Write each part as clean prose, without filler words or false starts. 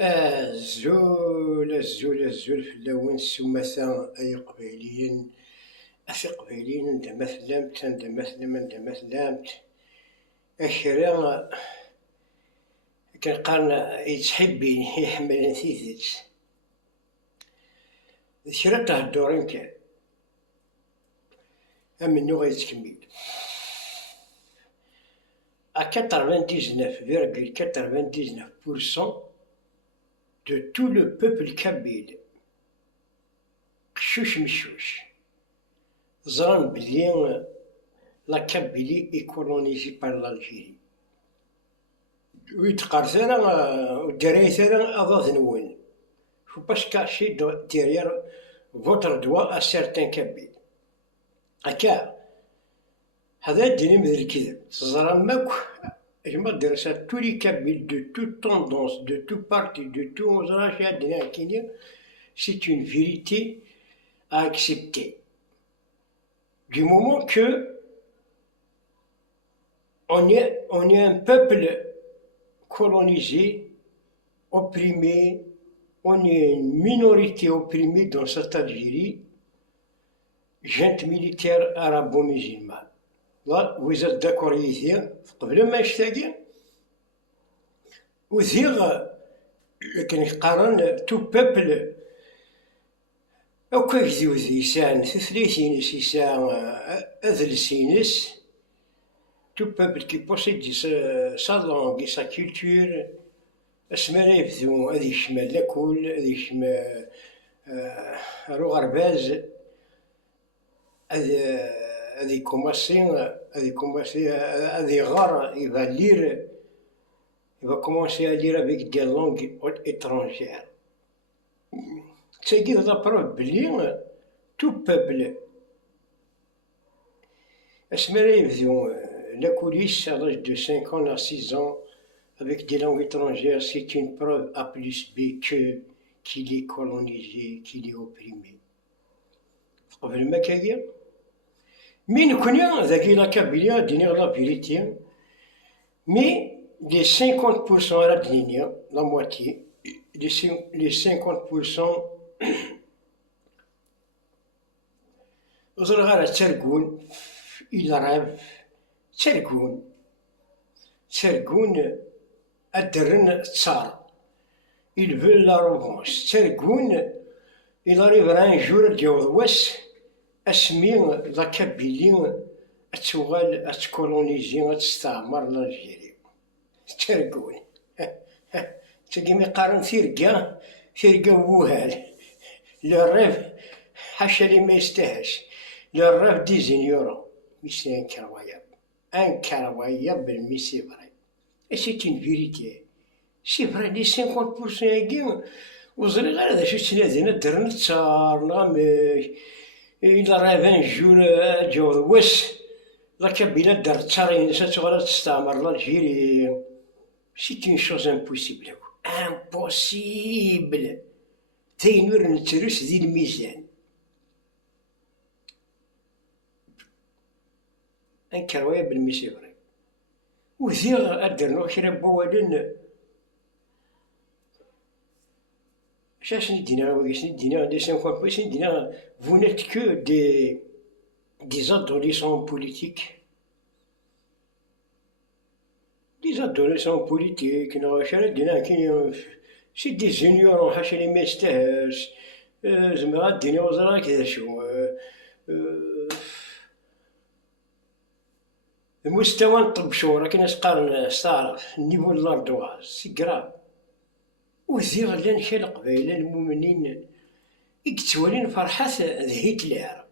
الزول فلاون السماسة أي قبيليين أفي قبيليين عندما ثلامت عندما ثلامت أكرا كنقارن يتحبين يحمل نتيجة كرا تهدورين كان أمنو غيتكمل à 99,99% de tout le peuple kabyle كشوش مشوش ظن بلي la Kabylie est colonisée par l'Algérie ويتقارثنا ودريثنا أضاذ نون faut pas se cacher derrière votre doigt à certains Kabyles هكا هذا الدين مثل الكذب تزرع ماك جمع دراسات tous les Kabyles de toute tendance de tout parti de tout زرع شي عندنا كاينين c'est une vérité à accepter du moment que on est un peuple colonisé, opprimé, on est une minorité opprimée dans cette Algérie, junte militaire arabo-musulmane. Là, vous êtes d'accord ici, قبل ما يشتاقي وثيغ كنقارن تو بيبل أو كيكذي وثيسان ثلاثينس يسان أذلسينس tout peuple qui possède sa langue et sa culture اسمنا يبدو هذه يشمل لاكل هذه يشمل الغرباز هذه كوماسي هذه غار il va lire il va commencer à lire avec des langues étrangères تساقي la preuve بلي tout peuple اسمنا يبدو la coulisse à l'âge de 5 ans à 6 ans avec des langues étrangères, c'est une preuve A plus B qu'il est colonisé, qu'il est opprimé. قبل ما كاين مين كنا ذاك لا كابيليا دينيغ لا فيريتي مي les 50% à la dîner, la moitié, les 50% vous aurez la tchergoun, il rêve تسرقون الدرن التصار ils veulent la revanche تسرقون il arrivera un jour ديال واس اسمي لا كابيلي تغال تكولونيزي تستعمر الجيري تسرقون تلقي مقارن ثيرقا ووهال لو ريف حاشا لي ما يستاهلش لو ريف ديزينيورو مش incroyable, mais c'est vrai. Et c'est une vérité. C'est vrai, les 50% يجيو وصل غير هذا شو سنادينا درنا تصارنا إلا راه ان جور جور وس لا كابيلا دار تصارين تغرى تستعمر الجيري سي اون شوز امبوسيبل امبوسيبل تينور نتروس ذي الميزان incroyable mais c'est vrai وثيغ أدرنو كرا بوالن شاش ندينا ويش ندينا دي 50% ندينا vous n'êtes que des adolescents politiques نغاشا ندينا كاين سي دي جونيور حاشا لي ما يستاهلش زعما دينا وزرا كذا شو المستوى نطبشو راكي ناس قارن ستعرف النيفو لاردواز سي كراف وثيغ لان شي القبايله المؤمنين يكتوالين فرحات هتلر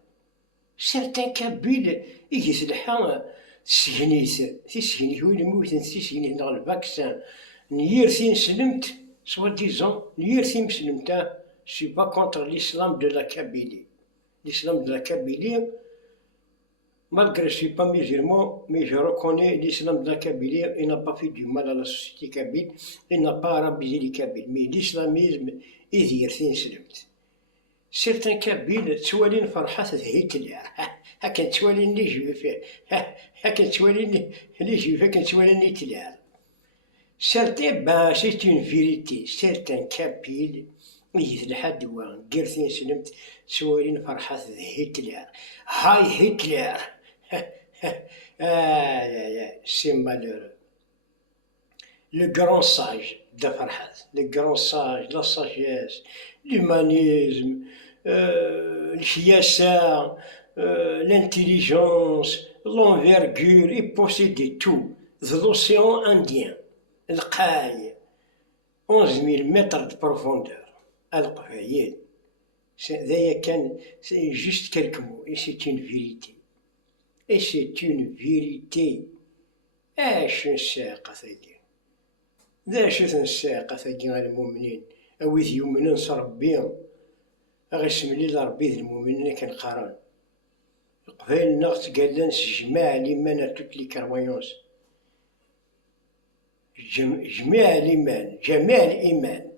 سيرتان كابيل يجي الحا تسجنيت وين موتن تسجنيت نغ الفاكسان نيرثين سلمت سوا ديزون نيرثين مسلمت سي با كونتر l'islam de la Kabylie l'islam de la Kabylie malgré je ne suis pas musulman, mais je reconnais l'islam de la Kabylie, il n'a pas fait du mal à la société kabyle, il n'a pas arabisé les Kabyles, mais l'islamisme est dire, certains Kabyles, توالين فرحة هتلر، هكا توالين لي جويف، هكا توالين لي جويف، هكا توالين هتلر. c'est une vérité, c'est un capil. يجي لحد وين قرثين سلمت سوالين فرحة هتلر. هاي هتلر. سي مالور. Le grand sage de Farhat, le grand sage, la sagesse, l'humanisme, le chiassa, l'intelligence, l'envergure, il possédait tout. De l'océan Indien, le Qaï, 11 000 mètres de profondeur. القفايل ذايا كان juste quelques mots et c'est une vérité et c'est une vérité. اش نساق ثقي ذا شو تنساق ثقي على المؤمنين اويث يؤمنون ربيهم اغسم لي ربي المؤمنين كان قارن القفايل نغت قال لنس جماع ليمان توت لي كرويونس جميع الإيمان جميع الإيمان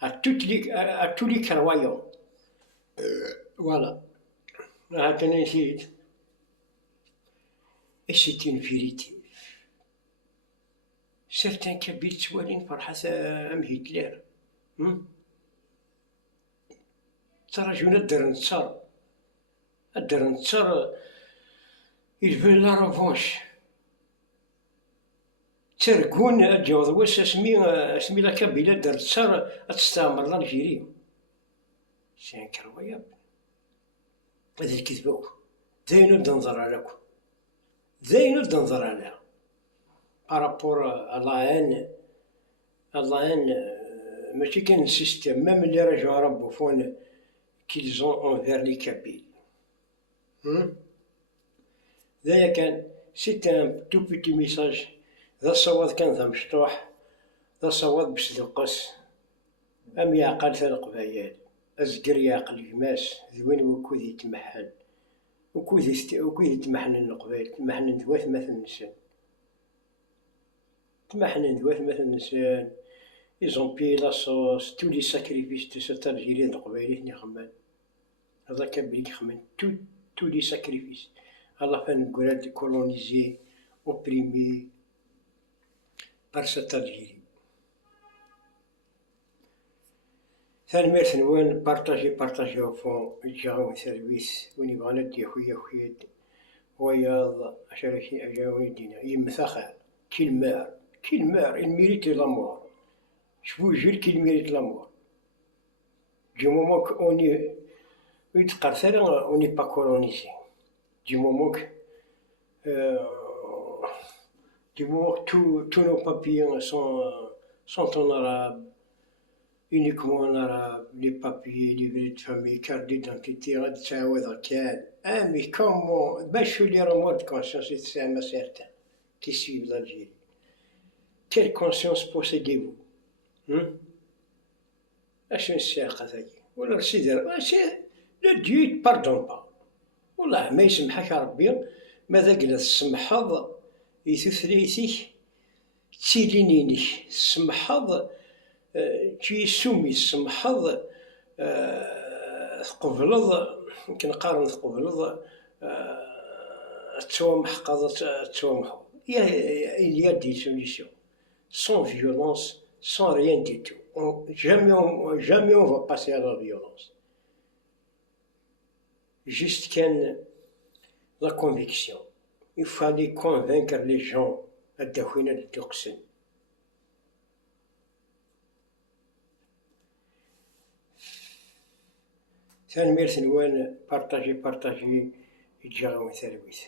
à tous les croyants. Voilà. Et c'est une vérité. Certains كبير توالين فرحة أم هتلر. ترى الدر نتصر il veut la revanche. تركون الجوض واش اسمي لا كابيلا دارت صار تستعمر لالجيريا. سي انكرويابل. هذا الكذبوك زين نبدا نظر عليكم زين نبدا نظر عليها بارابور الله ان ماشي كاين سيستيم ميم اللي رجعوا ربو فون كيلزون اونفير لي كابيل. ذايا كان سي ان تو بيتي ميساج. ذا الصواد كان ذا مشطوح ذا الصواد باش تنقص أم يعقل ثا القبايل أزقر يعقل جماس ذوين وكود يتمحن وكود يتمحن القبايل تمحن ذوات مثل النسان تمحن ذوات مثل النسان إزون بي لاصوص تو لي ساكريفيس دو سات الجيري القبايل هني خمان هذا كابليك خمان تو لي ساكريفيس الله فان نقول كولونيزي اوبريمي par cette Algérie. ثالميرث نوان بارطاجي au fond الجاون سيرفيس وين يبغى ندي خويا وياض عشان أجاوني دينا يمثخر كيل مار il mérite la mort. Je vous jure qu'il mérite la mort. Du moment qu'on est on n'est pas colonisé. Du moment que tous nos papiers sont en arabe, uniquement en arabe, les papiers, les livrets de famille, carte d'identité, mais comment, je suis les remords de conscience, c'est un certain, qui suivent l'Algérie. Quelle conscience possédez-vous? Le Dieu ne pardonne pas. والله ما يسمحك ربي ماذا قلت السمحض يثثريتيك تيلينينيك السمحض تي سومي السمحض تقبلض كنقارن تقبلض توامحقض توامحو il y a des solutions sans violence sans rien du tout jamais on va passer à la violence. Juste la conviction. Il fallait convaincre les gens à Dahouina de Tuxen. ثاني ميرث نوان بارطاجي يجاوي ثرويث.